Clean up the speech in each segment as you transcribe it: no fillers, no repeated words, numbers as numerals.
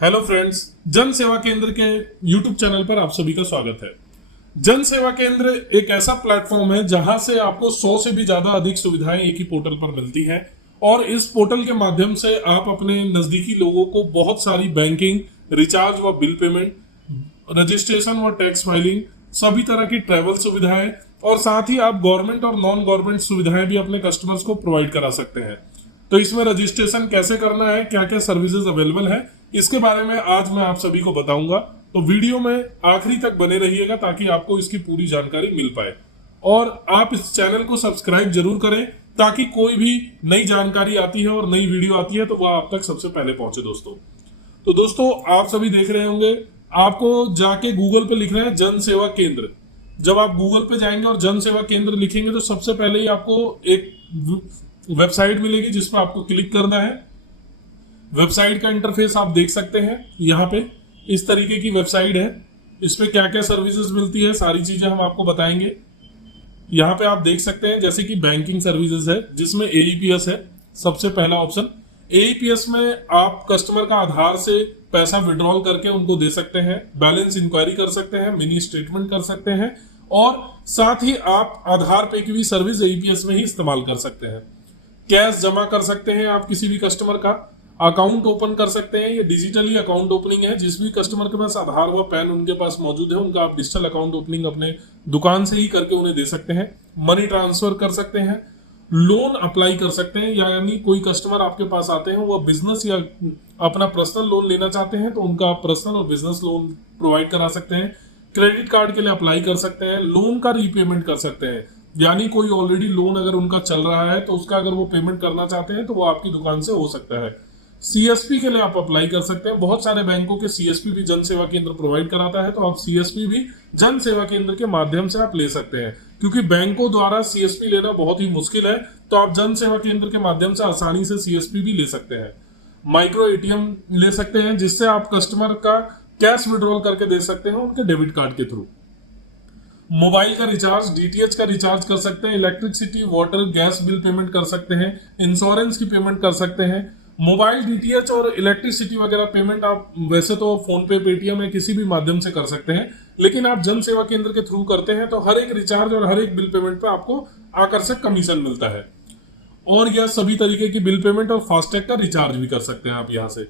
Hello friends, जन सेवा केंद्र के यूट्यूब चैनल पर आप सभी का स्वागत है। जन सेवा केंद्र एक ऐसा प्लेटफॉर्म है जहां से आपको 100 से भी ज्यादा अधिक सुविधाएं एक ही पोर्टल पर मिलती हैं और इस पोर्टल के माध्यम से आप अपने नजदीकी लोगों को बहुत सारी बैंकिंग, रिचार्ज व बिल पेमेंट, रजिस्ट्रेशन व टैक्स फाइलिंग, सभी तरह की ट्रैवल सुविधाएं और साथ ही आप गवर्नमेंट और नॉन गवर्नमेंट सुविधाएं भी अपने कस्टमर्स को प्रोवाइड करा सकते हैं। तो इसमें रजिस्ट्रेशन कैसे करना है, क्या क्या सर्विसेज अवेलेबल है, इसके बारे में आज मैं आप सभी को बताऊंगा। तो वीडियो में आखिरी तक बने रहिएगा ताकि आपको इसकी पूरी जानकारी मिल पाए और आप इस चैनल को सब्सक्राइब जरूर करें ताकि कोई भी नई जानकारी आती है और नई वीडियो आती है तो वह आप तक सबसे पहले पहुंचे। तो दोस्तों आप सभी देख रहे होंगे, आपको जाके गूगल पे लिखना है जन सेवा केंद्र। जब आप गूगल पे जाएंगे और जन सेवा केंद्र लिखेंगे तो सबसे पहले ही आपको एक वेबसाइट मिलेगी जिस पर आपको क्लिक करना है। वेबसाइट का इंटरफेस आप देख सकते हैं, यहाँ पे इस तरीके की वेबसाइट है। इसमें क्या क्या सर्विसेज मिलती है सारी चीजें हम आपको बताएंगे। यहाँ पे आप देख सकते हैं जैसे कि बैंकिंग सर्विसेज है जिसमें एईपीएस है सबसे पहला ऑप्शन। एईपीएस में आप कस्टमर का आधार से पैसा विड्रॉल करके उनको दे सकते हैं, बैलेंस इंक्वायरी कर सकते हैं, मिनी स्टेटमेंट कर सकते हैं और साथ ही आप आधार पे की भी सर्विस एईपीएस में ही इस्तेमाल कर सकते हैं। कैश जमा कर सकते हैं आप किसी भी कस्टमर का, अकाउंट ओपन कर सकते हैं। ये डिजिटली अकाउंट ओपनिंग है। जिस भी कस्टमर के पास आधार व पैन उनके पास मौजूद है उनका आप डिजिटल अकाउंट ओपनिंग अपने दुकान से ही करके उन्हें दे सकते हैं। मनी ट्रांसफर कर सकते हैं, लोन अप्लाई कर सकते हैं, यानी कोई कस्टमर आपके पास आते हैं वो बिजनेस या अपना पर्सनल लोन लेना चाहते हैं तो उनका आप पर्सनल और बिजनेस लोन प्रोवाइड करा सकते हैं। क्रेडिट कार्ड के लिए अप्लाई कर सकते हैं, लोन का रीपेमेंट कर सकते हैं, यानी कोई ऑलरेडी लोन अगर उनका चल रहा है तो उसका अगर वो पेमेंट करना चाहते हैं तो वो आपकी दुकान से हो सकता है। सीएसपी के लिए आप अप्लाई कर सकते हैं। बहुत सारे बैंकों के सीएसपी भी जन सेवा केंद्र प्रोवाइड कराता है तो आप सीएसपी भी जन सेवा केंद्र के माध्यम से आप ले सकते हैं, क्योंकि बैंकों द्वारा सीएसपी लेना बहुत ही मुश्किल है तो आप जन सेवा केंद्र के माध्यम से आसानी से सीएसपी भी ले सकते हैं। माइक्रो एटीएम ले सकते हैं जिससे आप कस्टमर का कैश विड्रॉल करके दे सकते हैं उनके डेबिट कार्ड के थ्रू। मोबाइल का रिचार्ज, डीटीएच का रिचार्ज कर सकते हैं, electricity, water, gas bill payment कर सकते हैं, इंश्योरेंस की पेमेंट कर सकते हैं। मोबाइल डीटीएच और इलेक्ट्रिसिटी वगैरह पेमेंट आप वैसे तो फोन पे, पेटीएम या किसी भी माध्यम से कर सकते हैं, लेकिन आप जन सेवा केंद्र के थ्रू करते हैं तो हर एक रिचार्ज और हर एक बिल पेमेंट पे आपको आकर्षक कमीशन मिलता है। और यह सभी तरीके की बिल पेमेंट और फास्टैग का रिचार्ज भी कर सकते हैं आप यहाँ से।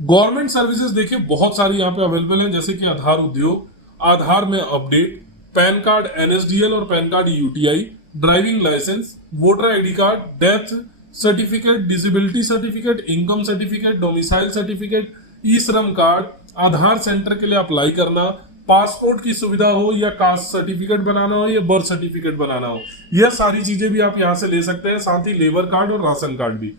गवर्नमेंट सर्विसेज देखिए बहुत सारी यहाँ पे अवेलेबल हैं, जैसे कि आधार उद्योग, आधार में अपडेट, पैन कार्ड एनएसडीएल और PAN card UTI, driving licence, voter ID card, death certificate, disability certificate, income certificate, domicile certificate, e Shram card, आधार सेंटर के लिए अप्लाई करना, पासपोर्ट की सुविधा हो या कास्ट सर्टिफिकेट बनाना हो या बर्थ सर्टिफिकेट बनाना हो, यह सारी चीजें भी आप यहाँ से ले सकते हैं। साथ ही लेबर कार्ड और राशन कार्ड भी।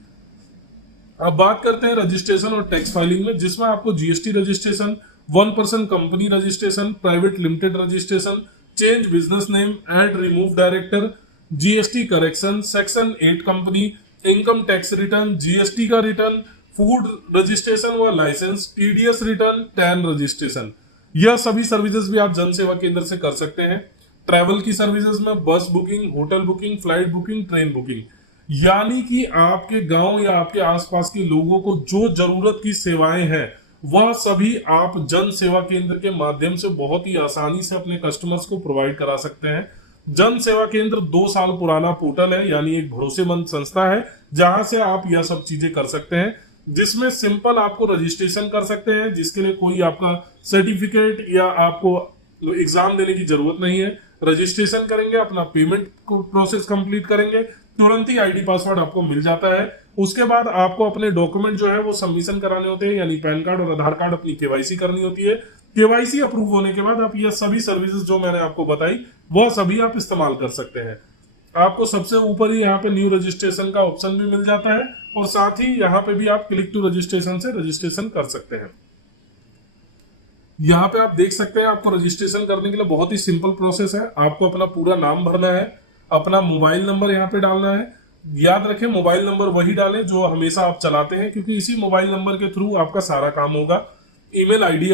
अब बात करते हैं रजिस्ट्रेशन और टैक्स फाइलिंग में, जिसमें आपको GST registration, 1% company registration, private limited registration, change business name, add remove director, GST correction, section 8 company, income tax return, GST का रिटर्न, फूड रजिस्ट्रेशन व licence, TDS return, TAN registration, यह सभी services भी आप जन सेवा केंद्र से कर सकते हैं। ट्रैवल की सर्विसेज में बस booking, hotel booking, flight booking, train booking, यानी कि आपके गांव या आपके आसपास के लोगों को जो जरूरत की सेवाएं हैं वह सभी आप जन सेवा केंद्र के माध्यम से बहुत ही आसानी से अपने कस्टमर्स को प्रोवाइड करा सकते हैं। जन सेवा केंद्र 2 साल पुराना पोर्टल है, यानी एक भरोसेमंद संस्था है जहां से आप यह सब चीजें कर सकते हैं, जिसमें सिंपल आपको रजिस्ट्रेशन कर सकते हैं जिसके लिए कोई आपका सर्टिफिकेट या आपको एग्जाम देने की जरूरत नहीं है। रजिस्ट्रेशन करेंगे, अपना पेमेंट को प्रोसेस कंप्लीट करेंगे, तुरंत ही आईडी पासवर्ड आपको मिल जाता है। उसके बाद आपको अपने डॉक्यूमेंट जो है वो सबमिशन कराने होते हैं, यानी पैन कार्ड और आधार कार्ड, अपनी केवाईसी करनी होती है। केवाईसी अप्रूव होने के बाद आप ये सभी सर्विसेज जो मैंने आपको बताई वह सभी आप इस्तेमाल कर सकते हैं। आपको सबसे ऊपर ही यहाँ पे न्यू रजिस्ट्रेशन का ऑप्शन भी मिल जाता है और साथ ही यहाँ पे भी आप क्लिक टू रजिस्ट्रेशन से रजिस्ट्रेशन कर सकते हैं। यहाँ पे आप देख सकते हैं आपको रजिस्ट्रेशन करने के लिए बहुत ही सिंपल प्रोसेस है। आपको अपना पूरा नाम भरना है, अपना मोबाइल नंबर यहाँ पे डालना है। याद रखें मोबाइल नंबर वही डालें जो हमेशा आप चलाते हैं, क्योंकि इसी मोबाइल नंबर के थ्रू आपका सारा काम होगा। ईमेल आईडी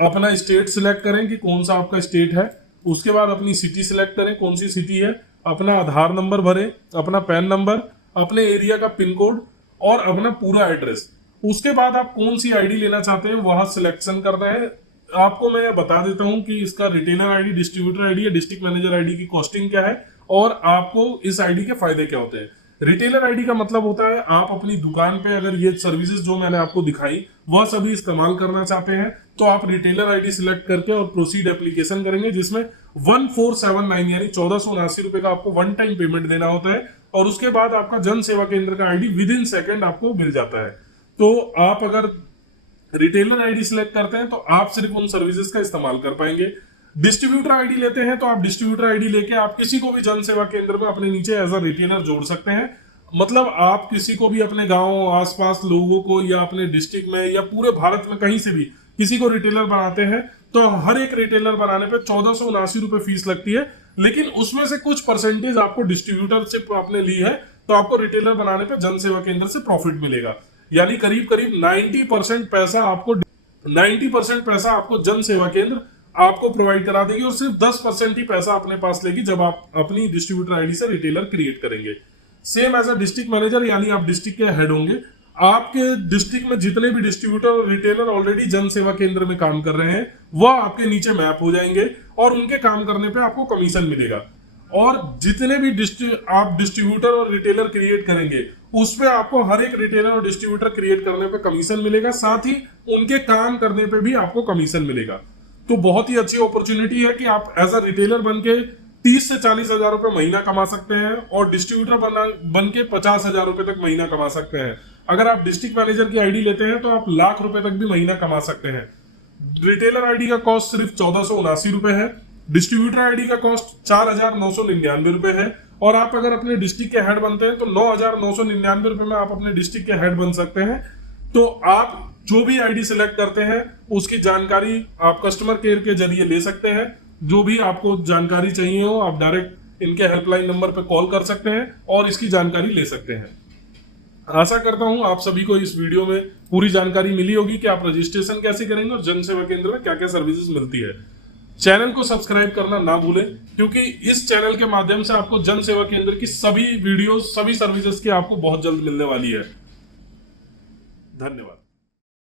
अपना स्टेट सिलेक्ट करें कि कौन सा आपका स्टेट है, उसके बाद अपनी सिटी सिलेक्ट करें कौन सी सिटी है, अपना आधार नंबर भरें, अपना पैन नंबर, अपने एरिया का पिन कोड और अपना पूरा एड्रेस। उसके बाद आप कौन सी आईडी लेना चाहते हैं वह सिलेक्शन करना है। आपको मैं बता देता हूं कि इसका रिटेलर आईडी, डिस्ट्रीब्यूटर आईडी या डिस्ट्रिक्ट मैनेजर आईडी की कॉस्टिंग क्या है और आपको इस आईडी के फायदे क्या होते हैं। रिटेलर आईडी का मतलब होता है आप अपनी दुकान पे अगर ये सर्विसेज जो मैंने आपको दिखाई वह सभी इस्तेमाल करना चाहते हैं तो आप रिटेलर आईडी सिलेक्ट करके और प्रोसीड एप्लीकेशन करेंगे, जिसमें 1479 यानी 1479 रुपए का आपको वन टाइम पेमेंट देना होता है और उसके बाद आपका जन सेवा केंद्र का आईडी विद इन सेकेंड आपको मिल जाता है। तो आप अगर रिटेलर आईडी सिलेक्ट करते हैं तो आप सिर्फ उन सर्विसेज का इस्तेमाल कर पाएंगे। डिस्ट्रीब्यूटर आईडी लेते हैं तो आप डिस्ट्रीब्यूटर आईडी लेके आप किसी को भी जन सेवा केंद्र में अपने नीचे एज अ रिटेलर जोड़ सकते हैं। मतलब आप किसी को भी अपने गांव आसपास लोगों को या अपने डिस्ट्रिक्ट में या पूरे भारत में कहीं से भी किसी को रिटेलर बनाते हैं तो हर एक रिटेलर बनाने पे 1479 रुपए फीस लगती है, लेकिन उसमें से कुछ परसेंटेज आपको डिस्ट्रीब्यूटर से आपने ली है तो आपको रिटेलर बनाने पे जन सेवा केंद्र से प्रॉफिट मिलेगा। यानी करीब करीब 90% पैसा आपको जन सेवा केंद्र आपको प्रोवाइड करा देगी और सिर्फ 10% ही पैसा अपने पास लेगी जब आप अपनी डिस्ट्रीब्यूटर आईडी से रिटेलर क्रिएट करेंगे। Same as a district manager, यानी आप डिस्ट्रिक्ट के हेड होंगे। आपके डिस्ट्रिक्ट में जितने भी डिस्ट्रीब्यूटर और रिटेलर ऑलरेडी जन सेवा केंद्र में काम कर रहे हैं वह आपके नीचे मैप हो जाएंगे और उनके काम करने पे आपको कमीशन मिलेगा। और जितने भी आप डिस्ट्रीब्यूटर और रिटेलर क्रिएट करेंगे उस पे आपको हर एक रिटेलर और डिस्ट्रीब्यूटर क्रिएट करने पे कमीशन मिलेगा, साथ ही उनके काम करने पे भी आपको कमीशन मिलेगा। तो बहुत ही अच्छी अपॉर्चुनिटी है कि आप एज अ रिटेलर बनके 30 से 40 हजार रुपए महीना कमा सकते हैं और डिस्ट्रीब्यूटर बन के 50 हजार रुपए तक महीना कमा सकते हैं। अगर आप डिस्ट्रिक्ट मैनेजर की आईडी लेते हैं तो आप लाख रुपए तक भी महीना कमा सकते हैं। रिटेलर आईडी का कॉस्ट सिर्फ 1479 रुपए है, डिस्ट्रीब्यूटर आईडी का कॉस्ट 4999 रुपए है और आप अगर अपने डिस्ट्रिक्ट के हेड बनते हैं तो 9999 रुपए में आप अपने डिस्ट्रिक्ट के हेड बन सकते हैं। तो आप जो भी आईडी सिलेक्ट करते हैं उसकी जानकारी आप कस्टमर केयर के जरिए ले सकते हैं। जो भी आपको जानकारी चाहिए हो आप डायरेक्ट इनके हेल्पलाइन नंबर पर कॉल कर सकते हैं और इसकी जानकारी ले सकते हैं। आशा करता हूं आप सभी को इस वीडियो में पूरी जानकारी मिली होगी कि आप रजिस्ट्रेशन कैसे करेंगे और जन सेवा केंद्र में क्या क्या सर्विसेज मिलती है। चैनल को सब्सक्राइब करना ना भूलें क्योंकि इस चैनल के माध्यम से आपको जन सेवा केंद्र की सभी वीडियो, सभी सर्विसेज की आपको बहुत जल्द मिलने वाली है। धन्यवाद।